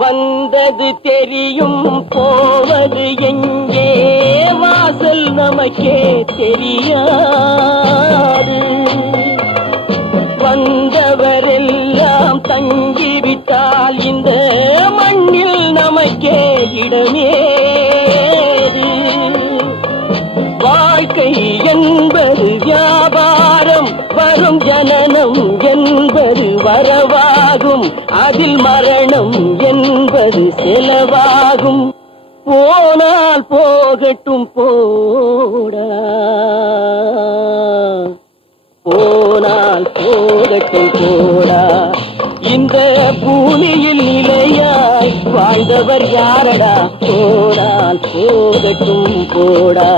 வந்தது தெரியும் போவது எங்கே வாசல் நமக்கே தெரியாது. வந்தவரெல்லாம் தங்கிவிட்டால் இந்த மண்ணில் நமக்கே இடமேது. வாழ்க்கை என்பது வியாபாரம், வரும் ஜனனம் என்பது வரவாகும், அதில் மரணம் என்பது செலவாகும். போனால் போகட்டும் போடா, போனால் போகட்டும் போடா. இந்த பூமியில் நிலையாய் வாழ்ந்தவர் யாரடா? போனால் போகட்டும் போடா.